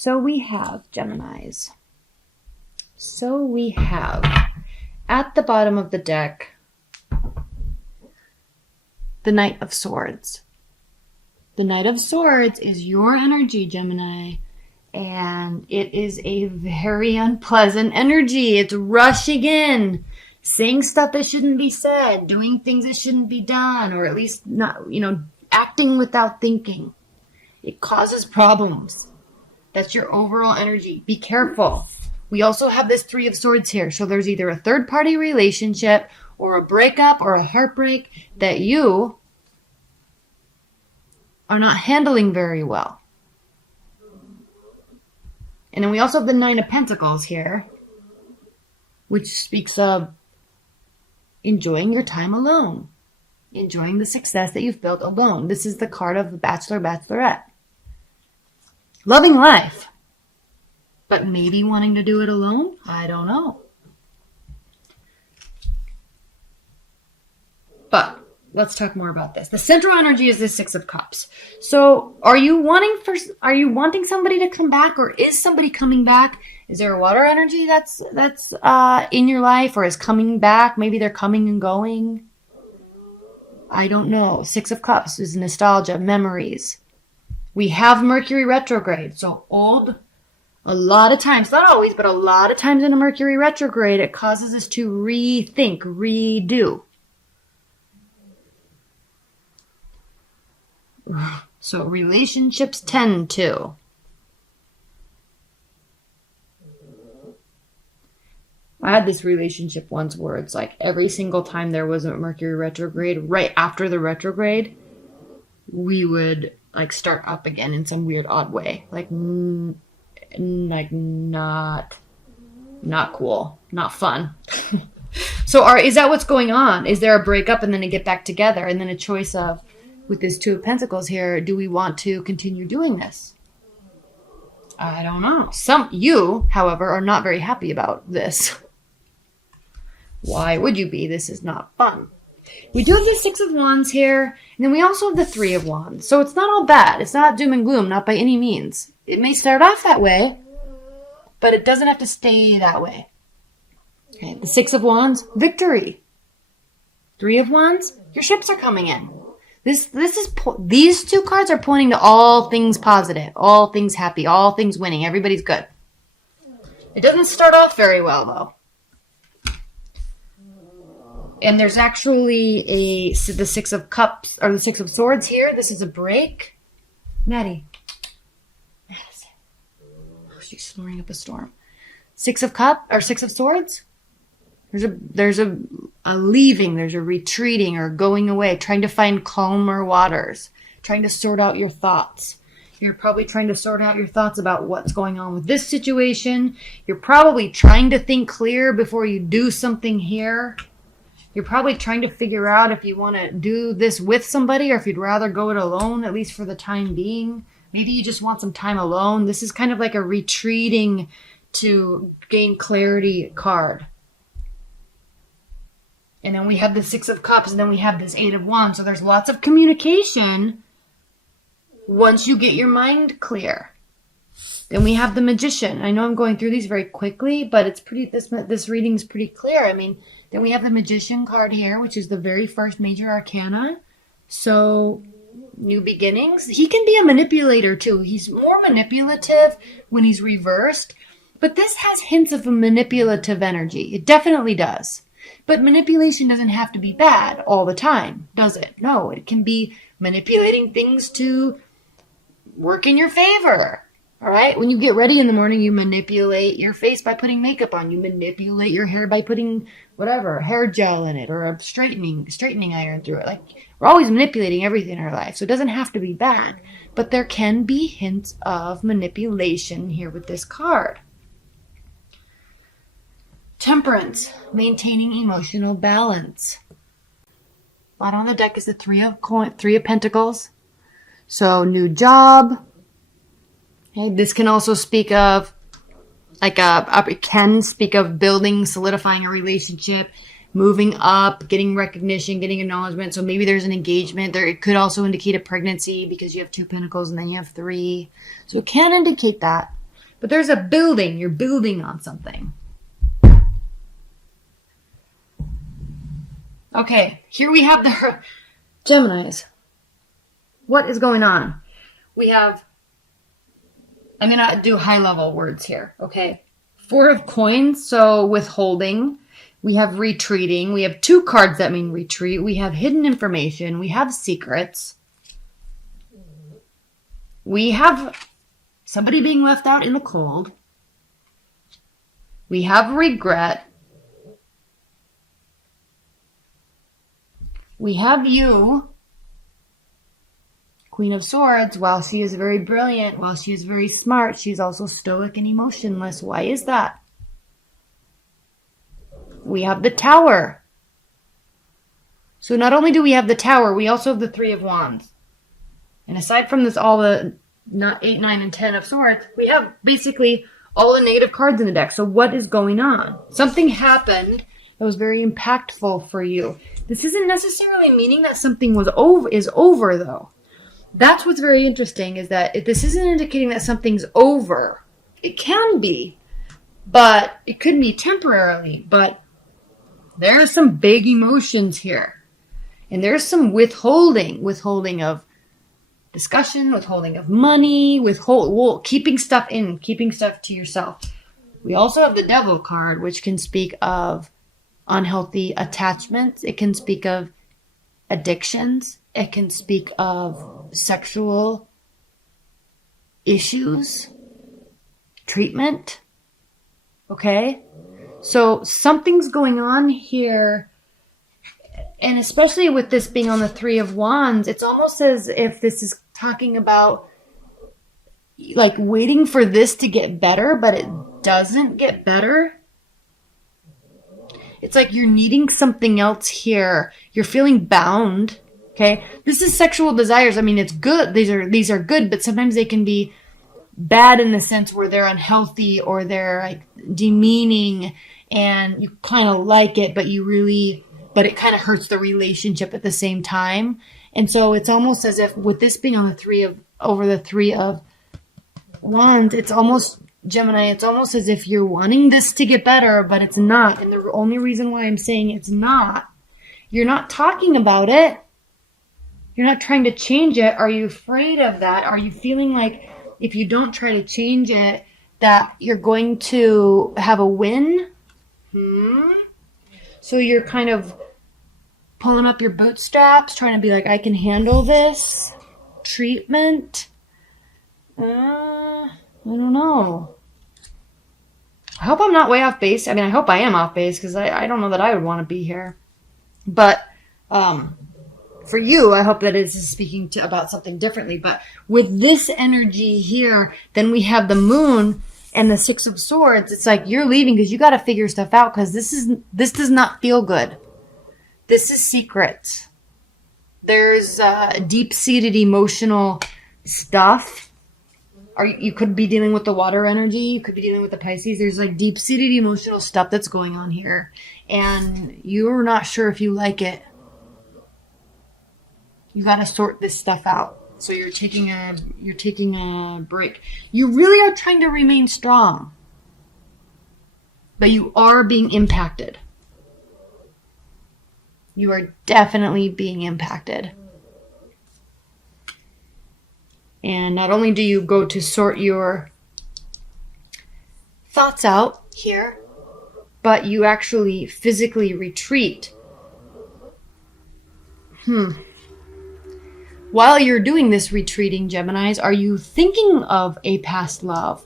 So we have Geminis. So we have at the bottom of the deck the Knight of Swords. The Knight of Swords is your energy, Gemini, and it is a very unpleasant energy. It's rushing in, saying stuff that shouldn't be said, doing things that shouldn't be done, or at least not, acting without thinking. It causes problems. That's your overall energy. Be careful. We also have this Three of Swords here. So there's either a third-party relationship or a breakup or a heartbreak that you are not handling very well. And then we also have the Nine of Pentacles here, which speaks of enjoying your time alone, enjoying the success that you've built alone. This is the card of the Bachelor, Bachelorette. Loving life, but maybe wanting to do it alone? I don't know. But let's talk more about this. The central energy is the Six of Cups. So are you wanting somebody to come back, or is somebody coming back? Is there a water energy that's in your life or is coming back? Maybe they're coming and going. I don't know. Six of Cups is nostalgia, memories. We have Mercury retrograde. So a lot of times, not always, but a lot of times in a Mercury retrograde, it causes us to rethink, redo. So relationships tend to. I had this relationship once where it's like every single time there was a Mercury retrograde, right after the retrograde, we would like start up again in some weird odd way. Like not cool, not fun. So is that what's going on? Is there a breakup and then a get back together and then a choice of, with this Two of Pentacles here, do we want to continue doing this? I don't know. You, however, are not very happy about this. Why would you be? This is not fun. We do have the Six of Wands here, and then we also have the Three of Wands. So it's not all bad. It's not doom and gloom, not by any means. It may start off that way, but it doesn't have to stay that way. Okay, the Six of Wands, victory. Three of Wands, your ships are coming in. These two cards are pointing to all things positive, all things happy, all things winning. Everybody's good. It doesn't start off very well, though. And there's actually the Six of Cups, or the Six of Swords here. This is a break. Maddie. Madison. Oh, she's snoring up a storm. Six of Swords. There's a leaving, there's a retreating or going away, trying to find calmer waters, trying to sort out your thoughts. You're probably trying to sort out your thoughts about what's going on with this situation. You're probably trying to think clear before you do something here. You're probably trying to figure out if you want to do this with somebody or if you'd rather go it alone, at least for the time being. Maybe you just want some time alone. This is kind of like a retreating to gain clarity card. And then we have the Six of Cups, and then we have this Eight of Wands. So there's lots of communication once you get your mind clear. Then we have the Magician. I know I'm going through these very quickly, but it's this reading is pretty clear. I mean, then we have the Magician card here, which is the very first major arcana. So new beginnings. He can be a manipulator too. He's more manipulative when he's reversed, but this has hints of a manipulative energy. It definitely does. But manipulation doesn't have to be bad all the time, does it? No, it can be manipulating things to work in your favor. All right? When you get ready in the morning, you manipulate your face by putting makeup on. You manipulate your hair by putting whatever, hair gel in it or a straightening iron through it. Like, we're always manipulating everything in our life, so it doesn't have to be bad. But there can be hints of manipulation here with this card. Temperance, maintaining emotional balance. Bottom of the deck is the Three of Pentacles. So new job. Okay, this can also speak of it can speak of building, solidifying a relationship, moving up, getting recognition, getting acknowledgement. So maybe there's an engagement there. It could also indicate a pregnancy because you have Two Pentacles and then you have Three. So it can indicate that. But there's a building. You're building on something. Okay, here we have the Geminis. What is going on? We have, I'm going to do high-level words here, okay? 4 of coins, so withholding. We have retreating. We have 2 cards that mean retreat. We have hidden information. We have secrets. We have somebody being left out in the cold. We have regret. We have you, Queen of Swords. While she is very brilliant, while she is very smart, she's also stoic and emotionless. Why is that? We have the Tower. So not only do we have the Tower, we also have the 3 of Wands. And aside from this, all the 8, 9, and 10 of Swords, we have basically all the negative cards in the deck. So what is going on? Something happened that was very impactful for you. This isn't necessarily meaning that something is over, though. That's what's very interesting, is that this isn't indicating that something's over. It can be, but it could be temporarily. But there are some big emotions here. And there's some withholding of discussion, withholding of money, keeping stuff in, keeping stuff to yourself. We also have the Devil card, which can speak of unhealthy attachments. It can speak of addictions. It can speak of sexual issues, treatment. Okay? So something's going on here. And especially with this being on the 3 of Wands, it's almost as if this is talking about like waiting for this to get better, but it doesn't get better. It's like you're needing something else here. You're feeling bound. Okay. This is sexual desires. I mean, it's good. These are good, but sometimes they can be bad in the sense where they're unhealthy or they're like demeaning and you kind of like it, but it kind of hurts the relationship at the same time. And so it's almost as if with this being on the 3 of Wands, it's almost, Gemini, it's almost as if you're wanting this to get better, but it's not. And the only reason why I'm saying it's not, you're not talking about it. You're not trying to change it. Are you afraid of that? Are you feeling like if you don't try to change it, that you're going to have a win? So you're kind of pulling up your bootstraps, trying to be like, I can handle this treatment. I don't know. I hope I'm not way off base. I mean, I hope I am off base because I don't know that I would want to be here. But for you, I hope that it's speaking about something differently. But with this energy here, then we have the Moon and the 6 of Swords. It's like you're leaving because you got to figure stuff out because this does not feel good. This is secret. There's deep-seated emotional stuff. You could be dealing with the water energy. You could be dealing with the Pisces. There's like deep-seated emotional stuff that's going on here. And you're not sure if you like it. You got to sort this stuff out. So you're taking a break. You really are trying to remain strong. But you are being impacted. You are definitely being impacted. And not only do you go to sort your thoughts out here, but you actually physically retreat. While you're doing this retreating, Geminis, are you thinking of a past love?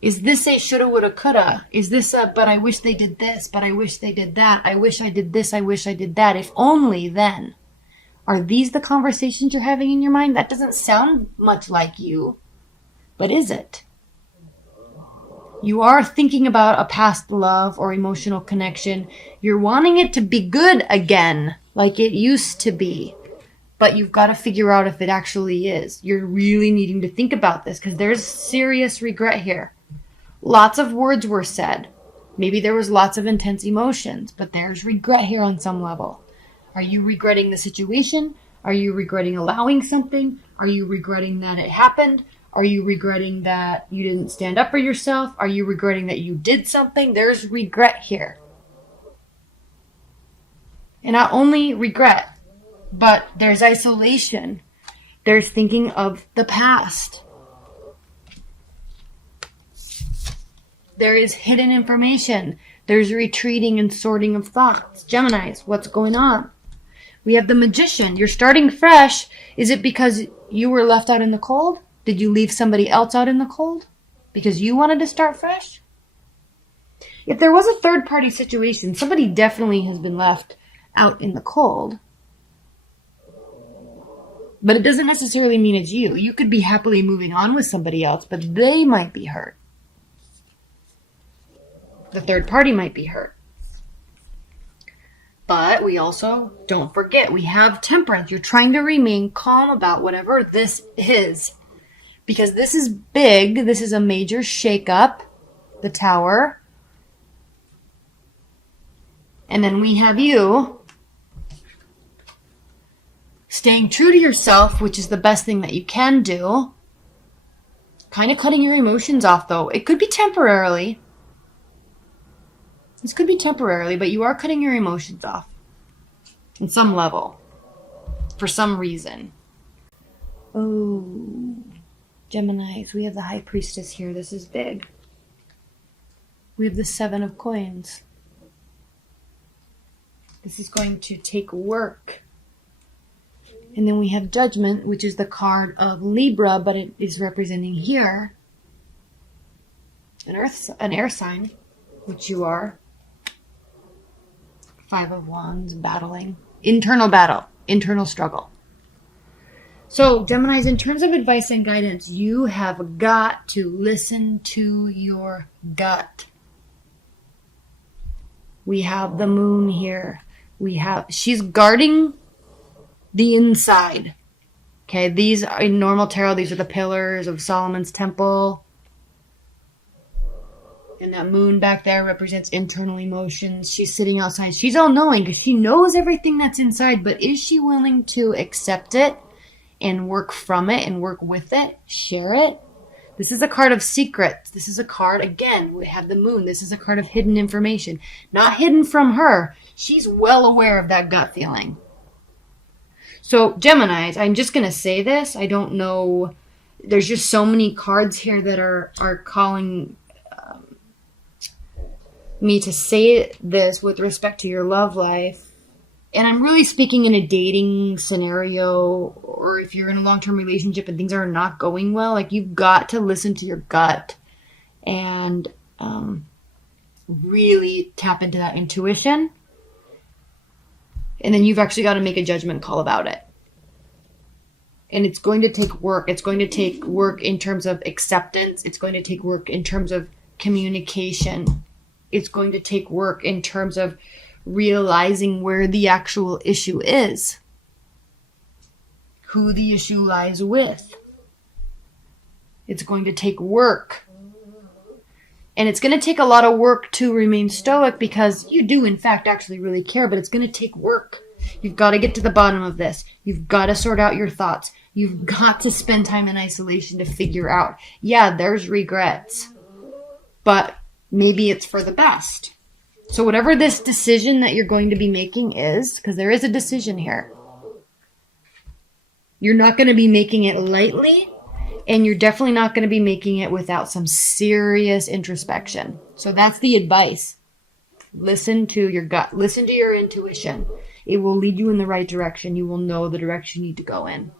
Is this a shoulda, woulda, coulda? Is this a, but I wish they did this, but I wish they did that. I wish I did this, I wish I did that. If only then. Are these the conversations you're having in your mind? That doesn't sound much like you, but is it? You are thinking about a past love or emotional connection. You're wanting it to be good again, like it used to be. But you've got to figure out if it actually is. You're really needing to think about this because there's serious regret here. Lots of words were said. Maybe there was lots of intense emotions, but there's regret here on some level. Are you regretting the situation? Are you regretting allowing something? Are you regretting that it happened? Are you regretting that you didn't stand up for yourself? Are you regretting that you did something? There's regret here. And not only regret, but there's isolation. There's thinking of the past. There is hidden information. There's retreating and sorting of thoughts. Geminis, what's going on? We have the Magician. You're starting fresh. Is it because you were left out in the cold? Did you leave somebody else out in the cold? Because you wanted to start fresh? If there was a third-party situation, somebody definitely has been left out in the cold. But it doesn't necessarily mean it's you. You could be happily moving on with somebody else, but they might be hurt. The third party might be hurt. But we also, don't forget, we have Temperance. You're trying to remain calm about whatever this is. Because this is big. This is a major shakeup. The Tower. And then we have you staying true to yourself, which is the best thing that you can do. Kind of cutting your emotions off, though. It could be temporarily. This could be temporarily, but you are cutting your emotions off. On some level. For some reason. Oh. Geminis. We have the High Priestess here. This is big. We have the Seven of Coins. This is going to take work. And then we have Judgment, which is the card of Libra, but it is representing here an air sign, which you are. Five of Wands, battling. Internal battle, internal struggle. So, Geminis, in terms of advice and guidance, you have got to listen to your gut. We have the Moon here. She's guarding the inside. Okay, these are in normal tarot, these are the pillars of Solomon's temple. And that moon back there represents internal emotions. She's sitting outside. She's all knowing because she knows everything that's inside, but is she willing to accept it and work from it and work with it, share it? This is a card of secrets. This is a card, again, we have the moon. This is a card of hidden information. Not hidden from her. She's well aware of that gut feeling. So, Geminis, I'm just going to say this. I don't know. There's just so many cards here that are calling me to say this with respect to your love life. And I'm really speaking in a dating scenario, or if you're in a long-term relationship and things are not going well, like you've got to listen to your gut and really tap into that intuition. And then you've actually got to make a judgment call about it. And it's going to take work. It's going to take work in terms of acceptance. It's going to take work in terms of communication. It's going to take work in terms of realizing where the actual issue is. Who the issue lies with. It's going to take work. And it's going to take a lot of work to remain stoic because you do, in fact, actually really care, but it's going to take work. You've got to get to the bottom of this. You've got to sort out your thoughts. You've got to spend time in isolation to figure out, yeah, there's regrets, but maybe it's for the best. So whatever this decision that you're going to be making is, because there is a decision here, you're not going to be making it lightly, and you're definitely not going to be making it without some serious introspection. So that's the advice. Listen to your gut. Listen to your intuition. It will lead you in the right direction. You will know the direction you need to go in.